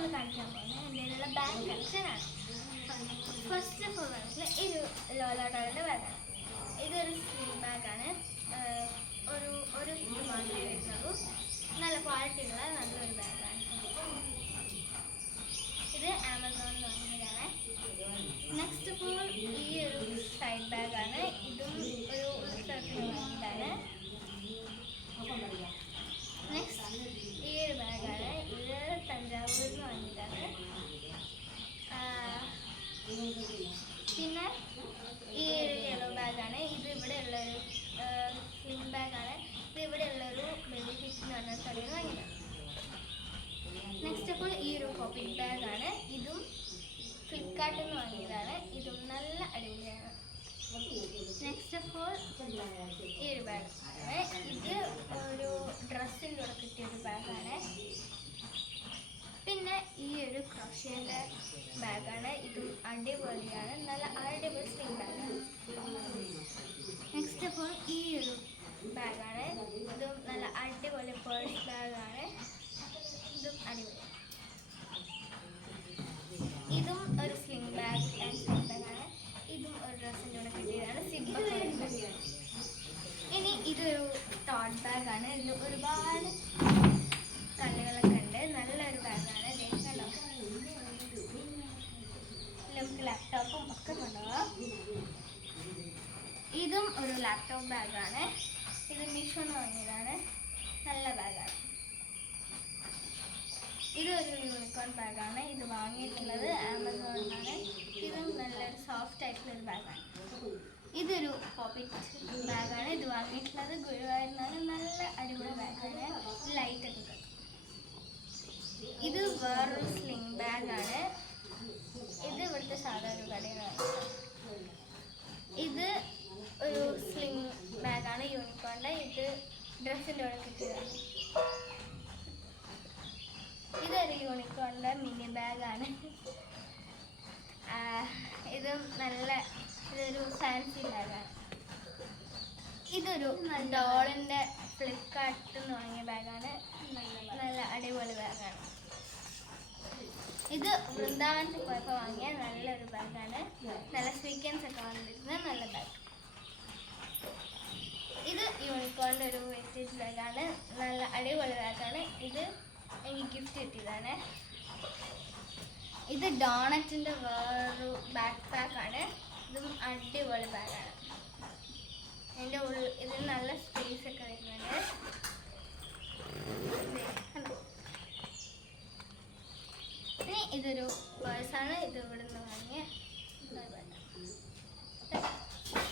നമ്മൾ കാണിക്കാൻ പോകുന്നത് എൻ്റെ കയ്യിലുള്ള ബാഗ് കളക്ഷനാണ്. ഫസ്റ്റ് ഓഫ് ഓൾ വന്നിട്ട് ഇത് ലോലാട്ടോയുടെ ബാഗാണ്. ഇതൊരു സ്ലിം ബാഗാണ്. ഒരു ഇത് മാത്രമേ വരുന്നുള്ളൂ. നല്ല ക്വാളിറ്റിയുള്ള നല്ലൊരു ബാഗാണ്. ഇത് ആമസോണിൽ വാങ്ങിയതാണ്. നെക്സ്റ്റ് ഓഫ് ഓൾ ഈ ഒരു സൈഡ് ബാഗാണ്. ഇതും ഒരു ഉത്സവത്തിന് വാങ്ങിയതാണ്. നെക്സ്റ്റ് ഈ ഒരു ബാഗാണ്. ഇത് തഞ്ചാവൂരിൽ നിന്ന് വാങ്ങിയതാണ്. പിന്നെ ഈ ഒരു യെല്ലോ ബാഗാണ്. ഇത് ഇവിടെ ഉള്ളൊരു സ്ലിം ബാഗാണ്. ഇത് ഇവിടെ ഉള്ളൊരു ബേബി ഫിറ്റ് എന്ന് പറഞ്ഞ കടയിൽ നിന്ന് വാങ്ങിയതാണ്. നെക്സ്റ്റ് ഓഫ് ഓൾ ഈ ഒരു പോക്കറ്റ് ബാഗാണ്. ഇതും ഫ്ലിപ്കാർട്ടിൽ നിന്ന് വാങ്ങിയതാണ്. ഇതും നല്ല അടിപൊളിയാണ്. നെക്സ്റ്റ് ഓഫ് ഓൾ ഈ ഒരു ബാഗാണ്. ഇത് ഒരു ഡ്രസ്സിൻ്റെ കൂടെ കിട്ടിയൊരു ബാഗാണ്. പിന്നെ ഈ ഒരു ക്രോഷ്യൻ്റെ ബാഗാണ്. ഇതും അടിപൊളിയാണ്. നല്ല അടിപൊളി സ്ലിം ബാഗാണ്. നെക്സ്റ്റ് ഓഫ് ഓൾ ഈ ഒരു ബാഗാണ്. ഇതും നല്ല അടിപൊളി പേഴ്സ് ബാഗാണ്. ഇതും അടിപൊളി. ഇതും ഒരു സ്ലിം ബാഗ് ആൻഡ് സ്ലിം ബാഗാണ്. ഇതും ഒരു ഡ്രസ്സിൻ്റെ കൂടെ കിട്ടിയതാണ്. സിബ്ബ. ഇനി ഇതൊരു ടോട്ട് ബാഗാണ്. ഇതിൽ ഒരുപാട് കണ്ണുകളൊക്കെ ഉണ്ട്. നല്ലൊരു ബാഗാണ്. നമുക്ക് ലാപ്ടോപ്പും ഒക്കെ കൊണ്ടുപോകാം. ഇതും ഒരു ലാപ്ടോപ്പ് ബാഗാണ്. ഇത് മീഷോന്ന് വാങ്ങിയതാണ്. നല്ല ബാഗാണ്. ഇതൊരു യൂണിക്കോൺ ബാഗാണ്. ഇത് വാങ്ങിയിട്ടുള്ളത് ആമസോണിലാണ്. ഇതും നല്ലൊരു സോഫ്റ്റ് ആയിട്ടുള്ളൊരു ബാഗാണ്. ഇതൊരു പോക്കറ്റ് ബാഗാണ്. ഇത് വാങ്ങിയിട്ടുള്ളത് ഗുരുവായൂരിൽ നിന്നാണ്. നല്ല അടിപൊളി ബാഗാണ്. ലൈറ്റൊക്കെ കിട്ടും. ഇത് വേറൊരു സ്ലിം ബാഗാണ്. ഇത് ഇവിടുത്തെ സാധാരണ കടയിലാണ്. ഇത് ഒരു സ്ലിം ബാഗാണ് യൂണിക്കോണിൻ്റെ. ഇത് ഡ്രസ്സിൻ്റെ കൂടെ കിട്ടിയതാണ്. ഇതൊരു യൂണിക്കോണിൻ്റെ മിനി ബാഗാണ്. ഇതും ഇതൊരു ഫാൻസി ബാഗാണ്. ഇതൊരു ഡോളിൻ്റെ ഫ്ലിപ്കാർട്ടിൽ നിന്ന് വാങ്ങിയ ബാഗാണ്. നല്ല അടിപൊളി ബാഗാണ്. ഇത് വൃന്ദാവനത്തിൽ പോയപ്പോൾ വാങ്ങിയ നല്ലൊരു ബാഗാണ്. നല്ല സ്വീക്കൻസ് ഒക്കെ വന്നിരുന്ന നല്ല ബാഗ്. ഇത് യൂണിക്കോണിൻ്റെ ഒരു വെയിറ്റേജ് ബാഗാണ്. നല്ല അടിപൊളി ബാഗാണ്. ഇത് എനിക്ക് ഗിഫ്റ്റ് കിട്ടിയതാണ്. ഇത് ഡോണറ്റിൻ്റെ വേറൊരു ബാക്ക് പാക്കാണ്. ഇതും അടിപൊളി ബാഗാണ്. എൻ്റെ ഉള്ളിൽ ഇതിന് നല്ല സ്പേസ് ഒക്കെ വരുന്നുണ്ട്. ഇനി ഇതൊരു പേഴ്സാണ്. ഇത് ഇവിടെ നിന്ന് വാങ്ങിയ